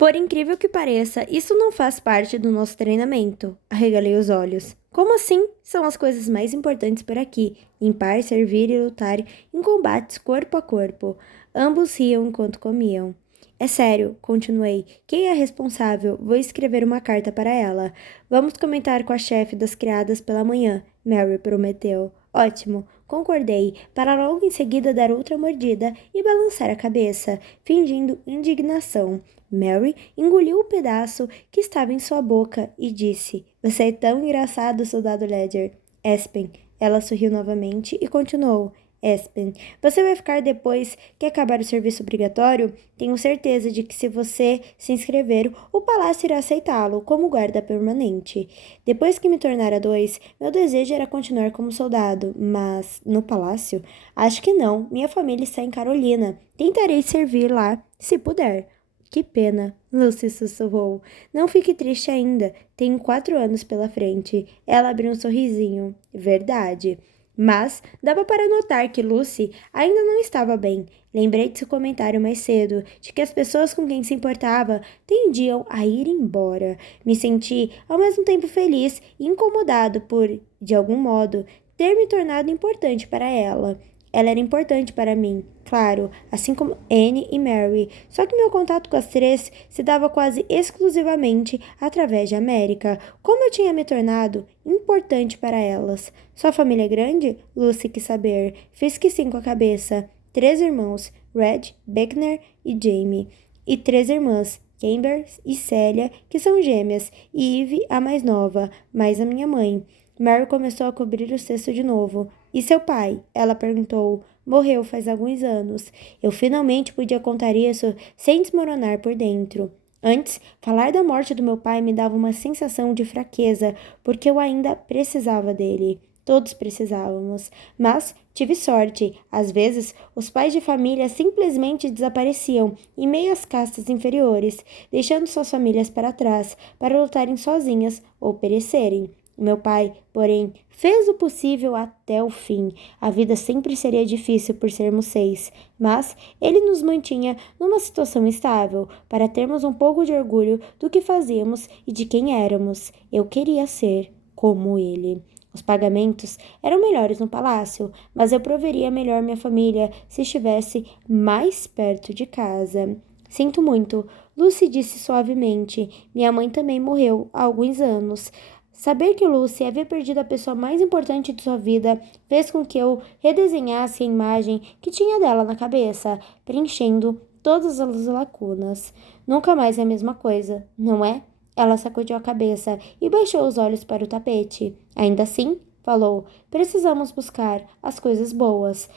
Por incrível que pareça, isso não faz parte do nosso treinamento. Arregalei os olhos. Como assim? São as coisas mais importantes por aqui: limpar, servir e lutar em combates corpo a corpo. Ambos riam enquanto comiam. É sério, continuei. Quem é responsável? Vou escrever uma carta para ela. Vamos comentar com a chefe das criadas pela manhã, Mary prometeu. Ótimo, concordei, para logo em seguida dar outra mordida e balançar a cabeça, fingindo indignação. Mary engoliu o pedaço que estava em sua boca e disse: Você é tão engraçado, soldado Ledger. Espen. Ela sorriu novamente e continuou: Espen, você vai ficar depois que acabar o serviço obrigatório? Tenho certeza de que se você se inscrever, o palácio irá aceitá-lo como guarda permanente. Depois que me tornara dois, meu desejo era continuar como soldado, mas no palácio? Acho que não. Minha família está em Carolina. Tentarei servir lá, se puder. Que pena, Lucy sussurrou. Não fique triste ainda. Tenho 4 anos pela frente. Ela abriu um sorrisinho. Verdade. Mas dava para notar que Lucy ainda não estava bem. Lembrei de seu comentário mais cedo, de que as pessoas com quem se importava tendiam a ir embora. Me senti ao mesmo tempo feliz e incomodado por, de algum modo, ter me tornado importante para ela. Ela era importante para mim, claro, assim como Anne e Mary, só que meu contato com as três se dava quase exclusivamente através de América. Como eu tinha me tornado importante para elas? Sua família é grande? Lucy quis saber. Fiz que sim com a cabeça. 3 irmãos, Red, Beckner e Jamie. E 3 irmãs, Camber e Célia, que são gêmeas, e Eve, a mais nova, mais a minha mãe. Mary começou a cobrir o cesto de novo. E seu pai? Ela perguntou. Morreu faz alguns anos. Eu finalmente podia contar isso sem desmoronar por dentro. Antes, falar da morte do meu pai me dava uma sensação de fraqueza, porque eu ainda precisava dele. Todos precisávamos. Mas tive sorte. Às vezes, os pais de família simplesmente desapareciam em meio às castas inferiores, deixando suas famílias para trás para lutarem sozinhas ou perecerem. Meu pai, porém, fez o possível até o fim. A vida sempre seria difícil por sermos 6, mas ele nos mantinha numa situação estável para termos um pouco de orgulho do que fazíamos e de quem éramos. Eu queria ser como ele. Os pagamentos eram melhores no palácio, mas eu proveria melhor minha família se estivesse mais perto de casa. Sinto muito, Lucy disse suavemente. Minha mãe também morreu há alguns anos. Saber que Lucy havia perdido a pessoa mais importante de sua vida fez com que eu redesenhasse a imagem que tinha dela na cabeça, preenchendo todas as lacunas. Nunca mais é a mesma coisa, não é? Ela sacudiu a cabeça e baixou os olhos para o tapete. Ainda assim, falou, precisamos buscar as coisas boas.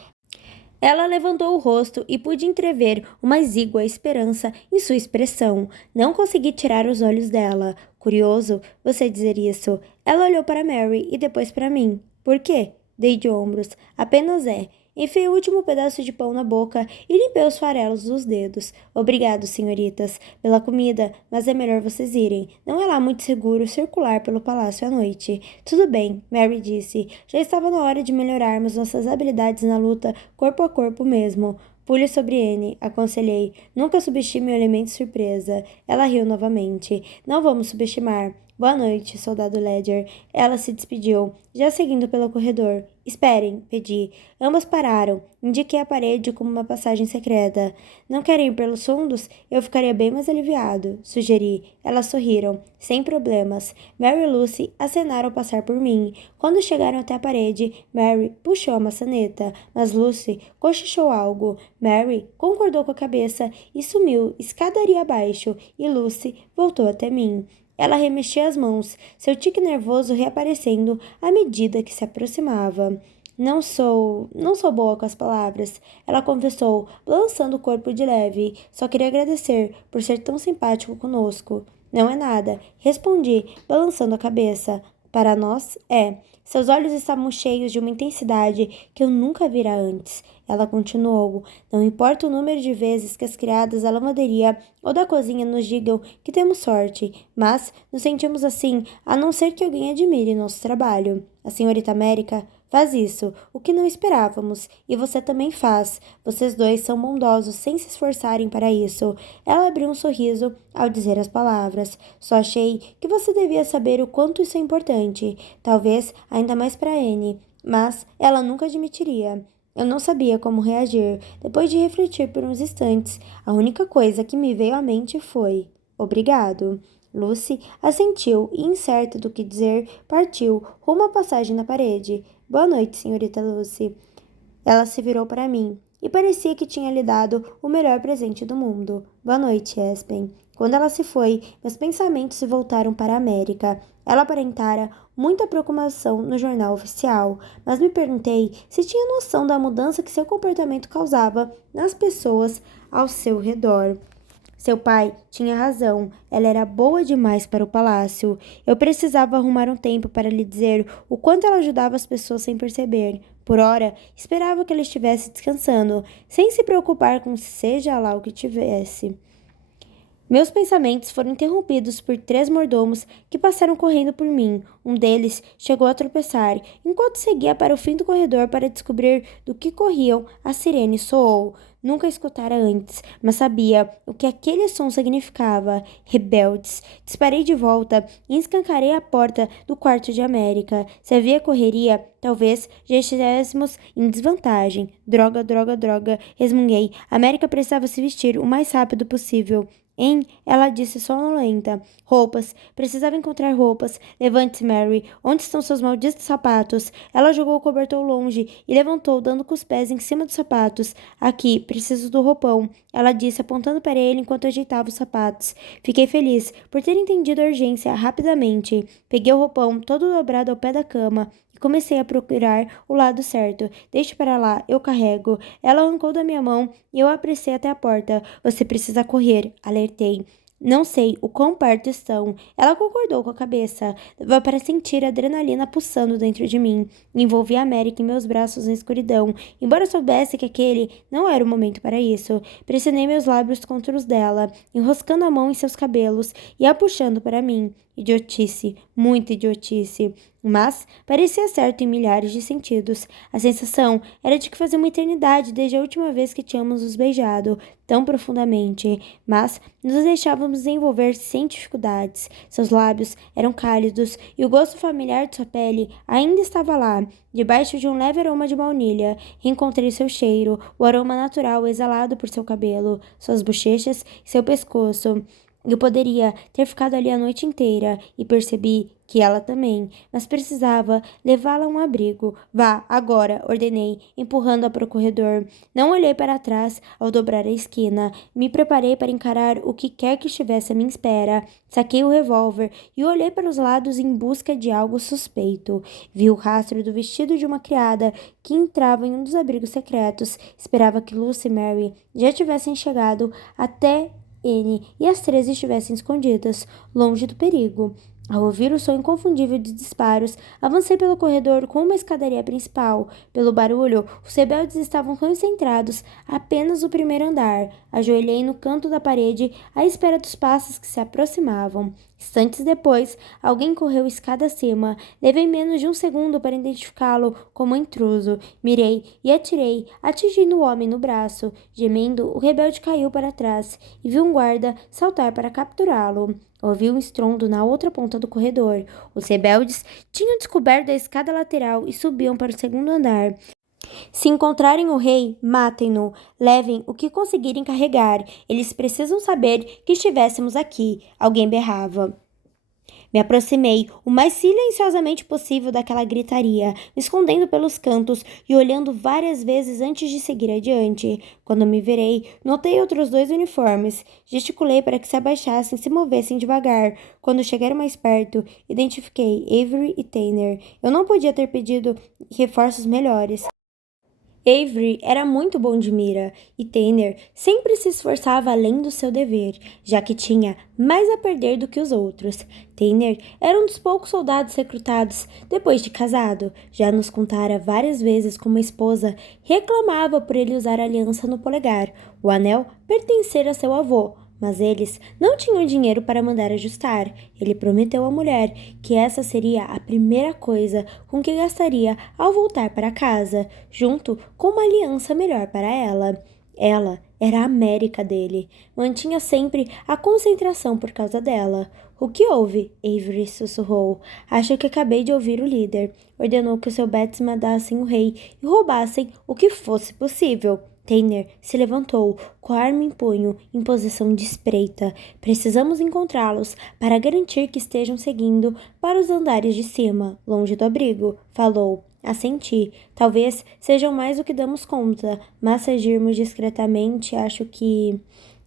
Ela levantou o rosto e pude entrever uma exígua esperança em sua expressão. Não consegui tirar os olhos dela. Curioso você dizer isso. Ela olhou para Mary e depois para mim. Por quê? Dei de ombros. Apenas é. Enfiei o último pedaço de pão na boca e limpei os farelos dos dedos. Obrigado, senhoritas, pela comida, mas é melhor vocês irem. Não é lá muito seguro circular pelo palácio à noite. Tudo bem, Mary disse. Já estava na hora de melhorarmos nossas habilidades na luta corpo a corpo mesmo. Pule sobre Anne, aconselhei. Nunca subestime o elemento surpresa. Ela riu novamente. Não vamos subestimar. Boa noite, soldado Ledger. Ela se despediu, já seguindo pelo corredor. Esperem, pedi. Ambas pararam. Indiquei a parede como uma passagem secreta. Não querem ir pelos fundos? Eu ficaria bem mais aliviado, sugeri. Elas sorriram, sem problemas. Mary e Lucy acenaram ao passar por mim. Quando chegaram até a parede, Mary puxou a maçaneta, mas Lucy cochichou algo. Mary concordou com a cabeça e sumiu escadaria abaixo, e Lucy voltou até mim. Ela remexia as mãos, seu tique nervoso reaparecendo à medida que se aproximava. Não sou boa com as palavras, ela confessou, balançando o corpo de leve. Só queria agradecer por ser tão simpático conosco. Não é nada, respondi, balançando a cabeça. Para nós, é. Seus olhos estavam cheios de uma intensidade que eu nunca vira antes. Ela continuou. Não importa o número de vezes que as criadas da lavanderia ou da cozinha nos digam que temos sorte, mas nos sentimos assim, a não ser que alguém admire nosso trabalho. A senhorita América Faz isso, o que não esperávamos, e você também faz. Vocês dois são bondosos sem se esforçarem para isso. Ela abriu um sorriso ao dizer as palavras. Só achei que você devia saber o quanto isso é importante. Talvez ainda mais para Anne, mas ela nunca admitiria. Eu não sabia como reagir. Depois de refletir por uns instantes, a única coisa que me veio à mente foi: obrigado. Lucy assentiu e, incerta do que dizer, partiu rumo à passagem na parede. Boa noite, senhorita Lucy. Ela se virou para mim e parecia que tinha lhe dado o melhor presente do mundo. Boa noite, Aspen. Quando ela se foi, meus pensamentos se voltaram para a América. Ela aparentara muita preocupação no jornal oficial, mas me perguntei se tinha noção da mudança que seu comportamento causava nas pessoas ao seu redor. Seu pai tinha razão, ela era boa demais para o palácio. Eu precisava arrumar um tempo para lhe dizer o quanto ela ajudava as pessoas sem perceber. Por ora, esperava que ela estivesse descansando, sem se preocupar com seja lá o que tivesse. Meus pensamentos foram interrompidos por 3 mordomos que passaram correndo por mim. Um deles chegou a tropeçar, enquanto seguia para o fim do corredor para descobrir do que corriam. A sirene soou. Nunca escutara antes, mas sabia o que aquele som significava. Rebeldes. Disparei de volta e escancarei a porta do quarto de América. Se havia correria, talvez já estivéssemos em desvantagem. Droga, droga, droga, resmunguei. América precisava se vestir o mais rápido possível. Ela disse sonolenta. Roupas. Precisava encontrar roupas. Levante-se, Mary. Onde estão seus malditos sapatos? Ela jogou o cobertor longe e levantou, dando com os pés em cima dos sapatos. Aqui, preciso do roupão. Ela disse, apontando para ele enquanto ajeitava os sapatos. Fiquei feliz por ter entendido a urgência rapidamente. Peguei o roupão, todo dobrado ao pé da cama, e comecei a procurar o lado certo. Deixe para lá, eu carrego. Ela arrancou da minha mão e eu a apressei até a porta. Você precisa correr, alertei. Não sei o quão perto estão. Ela concordou com a cabeça. Dava para sentir a adrenalina pulsando dentro de mim. Envolvi a América em meus braços na escuridão, embora soubesse que aquele não era o momento para isso. Pressionei meus lábios contra os dela, enroscando a mão em seus cabelos e a puxando para mim. Idiotice, muita idiotice. Mas parecia certo em milhares de sentidos. A sensação era de que fazia uma eternidade desde a última vez que tínhamos nos beijado, tão profundamente, mas nos deixávamos envolver sem dificuldades. Seus lábios eram cálidos e o gosto familiar de sua pele ainda estava lá, debaixo de um leve aroma de baunilha. Reencontrei seu cheiro, o aroma natural exalado por seu cabelo, suas bochechas e seu pescoço. Eu poderia ter ficado ali a noite inteira e percebi que ela também, mas precisava levá-la a um abrigo. Vá, agora, ordenei, empurrando-a para o corredor. Não olhei para trás ao dobrar a esquina. Me preparei para encarar o que quer que estivesse à minha espera. Saquei o revólver e olhei para os lados em busca de algo suspeito. Vi o rastro do vestido de uma criada que entrava em um dos abrigos secretos. Esperava que Lucy e Mary já tivessem chegado até e as 3 estivessem escondidas, longe do perigo. Ao ouvir o som inconfundível de disparos, avancei pelo corredor com uma escadaria principal. Pelo barulho, os rebeldes estavam concentrados apenas no primeiro andar. Ajoelhei no canto da parede à espera dos passos que se aproximavam. Instantes depois, alguém correu escada acima. Levei menos de um segundo para identificá-lo como intruso. Mirei e atirei, atingindo o homem no braço. Gemendo, o rebelde caiu para trás e viu um guarda saltar para capturá-lo. Ouvi um estrondo na outra ponta do corredor. Os rebeldes tinham descoberto a escada lateral e subiam para o segundo andar. Se encontrarem o rei, matem-no. Levem o que conseguirem carregar. Eles precisam saber que estivéssemos aqui. Alguém berrava. Me aproximei o mais silenciosamente possível daquela gritaria, me escondendo pelos cantos e olhando várias vezes antes de seguir adiante. Quando me virei, notei outros 2 uniformes. Gesticulei para que se abaixassem e se movessem devagar. Quando chegaram mais perto, identifiquei Avery e Tanner. Eu não podia ter pedido reforços melhores. Avery era muito bom de mira e Tanner sempre se esforçava além do seu dever, já que tinha mais a perder do que os outros. Tanner era um dos poucos soldados recrutados depois de casado. Já nos contara várias vezes como a esposa reclamava por ele usar a aliança no polegar. O anel pertencera a seu avô, mas eles não tinham dinheiro para mandar ajustar. Ele prometeu à mulher que essa seria a primeira coisa com que gastaria ao voltar para casa, junto com uma aliança melhor para ela. Ela era a América dele. Mantinha sempre a concentração por causa dela. O que houve? Avery sussurrou. Acho que acabei de ouvir o líder. Ordenou que os Selbetes matassem o rei e roubassem o que fosse possível. Tanner se levantou, com a arma em punho, em posição de espreita. Precisamos encontrá-los para garantir que estejam seguindo para os andares de cima, longe do abrigo, falou. Assenti. Talvez sejam mais do que damos conta, mas se agirmos discretamente, acho que...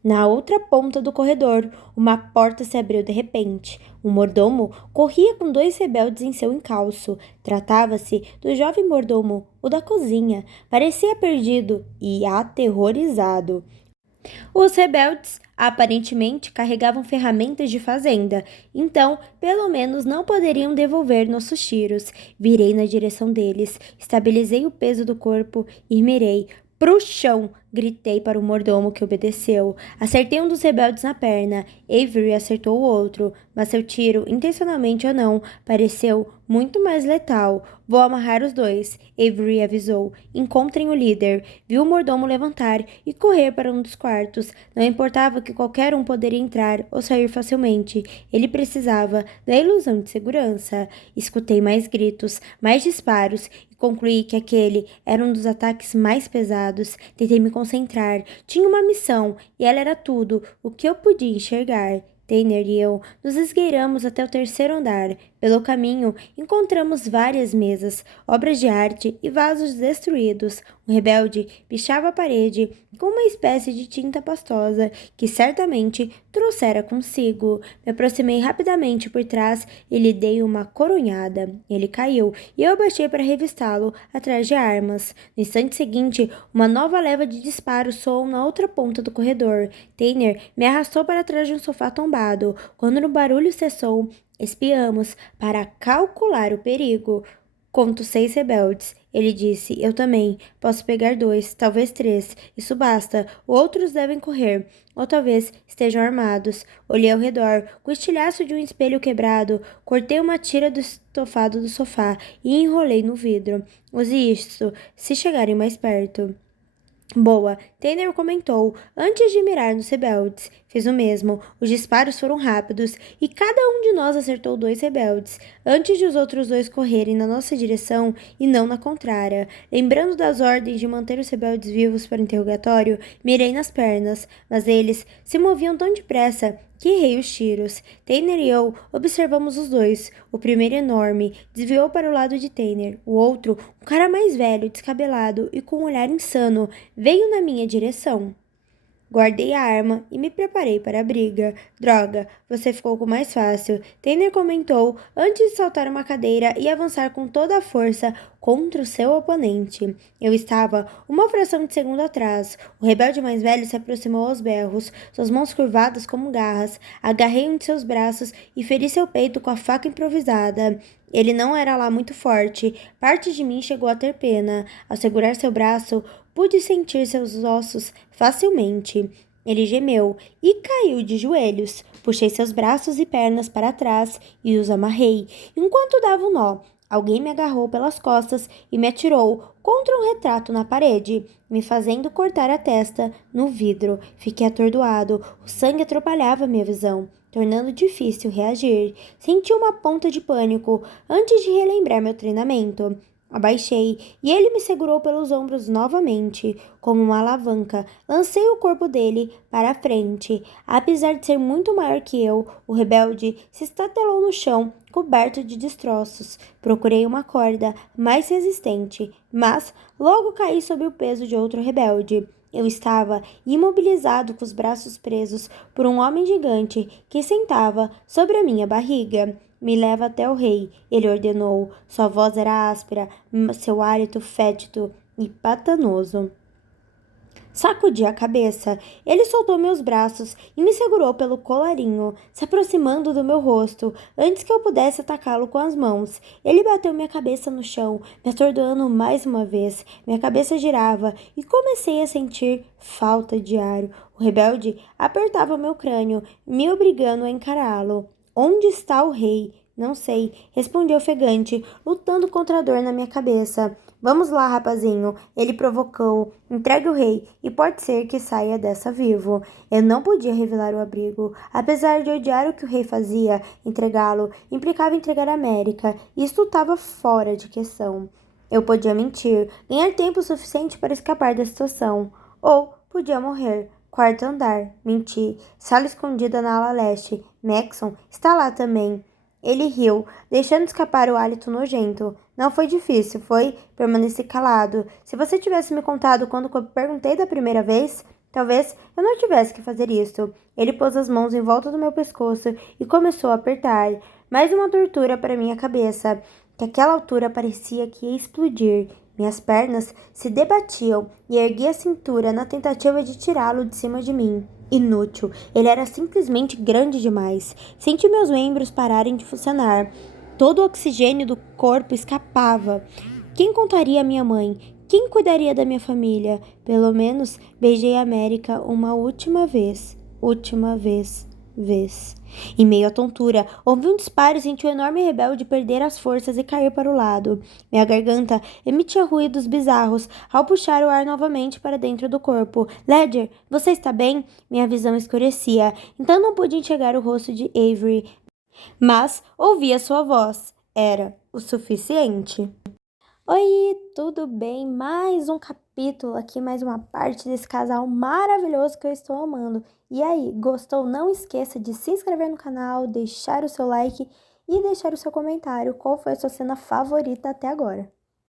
Na outra ponta do corredor, uma porta se abriu de repente. Um mordomo corria com 2 rebeldes em seu encalço. Tratava-se do jovem mordomo, o da cozinha. Parecia perdido e aterrorizado. Os rebeldes aparentemente carregavam ferramentas de fazenda, então, pelo menos, não poderiam devolver nossos tiros. Virei na direção deles, estabilizei o peso do corpo e mirei. Pro chão! Gritei para o mordomo que obedeceu. Acertei um dos rebeldes na perna. Avery acertou o outro, mas seu tiro, intencionalmente ou não, pareceu muito mais letal. Vou amarrar os dois, Avery avisou. Encontrem o líder. Viu o mordomo levantar e correr para um dos quartos. Não importava que qualquer um poderia entrar ou sair facilmente. Ele precisava da ilusão de segurança. Escutei mais gritos, mais disparos e concluí que aquele era um dos ataques mais pesados. Tentei me concentrar. Tinha uma missão e ela era tudo o que eu podia enxergar. Tanner e eu nos esgueiramos até o 3º andar. Pelo caminho, encontramos várias mesas, obras de arte e vasos destruídos. Um rebelde pichava a parede com uma espécie de tinta pastosa que certamente trouxera consigo. Me aproximei rapidamente por trás e lhe dei uma coronhada. Ele caiu e eu abaixei para revistá-lo atrás de armas. No instante seguinte, uma nova leva de disparos soou na outra ponta do corredor. Tanner me arrastou para trás de um sofá tombado. Quando o barulho cessou, espiamos para calcular o perigo. Conto 6 rebeldes. Ele disse, eu também. Posso pegar 2, talvez 3. Isso basta. Outros devem correr. Ou talvez estejam armados. Olhei ao redor. Com o estilhaço de um espelho quebrado, cortei uma tira do estofado do sofá e enrolei no vidro. Use isso, se chegarem mais perto. Boa, Tanner comentou, antes de mirar nos rebeldes. Fiz o mesmo. Os disparos foram rápidos e cada um de nós acertou 2 rebeldes, antes de os outros 2 correrem na nossa direção e não na contrária. Lembrando das ordens de manter os rebeldes vivos para o interrogatório, mirei nas pernas, mas eles se moviam tão depressa que errei os tiros. Tanner e eu observamos os 2. O primeiro enorme desviou para o lado de Tanner. O outro, um cara mais velho, descabelado e com um olhar insano, veio na minha direção. Guardei a arma e me preparei para a briga. Droga, você ficou com mais fácil. Tanner comentou antes de saltar uma cadeira e avançar com toda a força contra o seu oponente. Eu estava uma fração de segundo atrás. O rebelde mais velho se aproximou aos berros, suas mãos curvadas como garras. Agarrei um de seus braços e feri seu peito com a faca improvisada. Ele não era lá muito forte. Parte de mim chegou a ter pena. Ao segurar seu braço, pude sentir seus ossos facilmente. Ele gemeu e caiu de joelhos. Puxei seus braços e pernas para trás e os amarrei. Enquanto dava um nó, alguém me agarrou pelas costas e me atirou contra um retrato na parede, me fazendo cortar a testa no vidro. Fiquei atordoado. O sangue atrapalhava minha visão, tornando difícil reagir. Senti uma ponta de pânico antes de relembrar meu treinamento. Abaixei e ele me segurou pelos ombros novamente, como uma alavanca. Lancei o corpo dele para a frente. Apesar de ser muito maior que eu, o rebelde se estatelou no chão, coberto de destroços. Procurei uma corda mais resistente, mas logo caí sob o peso de outro rebelde. Eu estava imobilizado com os braços presos por um homem gigante que sentava sobre a minha barriga. Me leva até o rei, ele ordenou. Sua voz era áspera, seu hálito fétido e patanoso. Sacudi a cabeça. Ele soltou meus braços e me segurou pelo colarinho, se aproximando do meu rosto, antes que eu pudesse atacá-lo com as mãos. Ele bateu minha cabeça no chão, me atordoando mais uma vez. Minha cabeça girava e comecei a sentir falta de ar. O rebelde apertava meu crânio, me obrigando a encará-lo. Onde está o rei? Não sei, respondi ofegante, lutando contra a dor na minha cabeça. Vamos lá, rapazinho, ele provocou. Entregue o rei e pode ser que saia dessa vivo. Eu não podia revelar o abrigo. Apesar de odiar o que o rei fazia, entregá-lo implicava entregar a América. Isso estava fora de questão. Eu podia mentir, ganhar tempo suficiente para escapar da situação. Ou podia morrer. Quarto andar. Menti. Sala escondida na ala leste. Maxon está lá também. Ele riu, deixando escapar o hálito nojento. Não foi difícil, foi? Permaneci calado. Se você tivesse me contado quando perguntei da primeira vez, talvez eu não tivesse que fazer isso. Ele pôs as mãos em volta do meu pescoço e começou a apertar. Mais uma tortura para minha cabeça, que àquela altura parecia que ia explodir. Minhas pernas se debatiam e ergui a cintura na tentativa de tirá-lo de cima de mim. Inútil. Ele era simplesmente grande demais. Senti meus membros pararem de funcionar. Todo o oxigênio do corpo escapava. Quem contaria à minha mãe? Quem cuidaria da minha família? Pelo menos beijei a América uma última vez. Última vez. Em meio à tontura, houve um disparo e senti o enorme rebelde perder as forças e cair para o lado. Minha garganta emitia ruídos bizarros ao puxar o ar novamente para dentro do corpo. Ledger, você está bem? Minha visão escurecia, então não pude enxergar o rosto de Avery, mas ouvia sua voz. Era o suficiente. Oi, tudo bem? Mais um capítulo aqui, mais uma parte desse casal maravilhoso que eu estou amando. E aí, gostou? Não esqueça de se inscrever no canal, deixar o seu like e deixar o seu comentário. Qual foi a sua cena favorita até agora?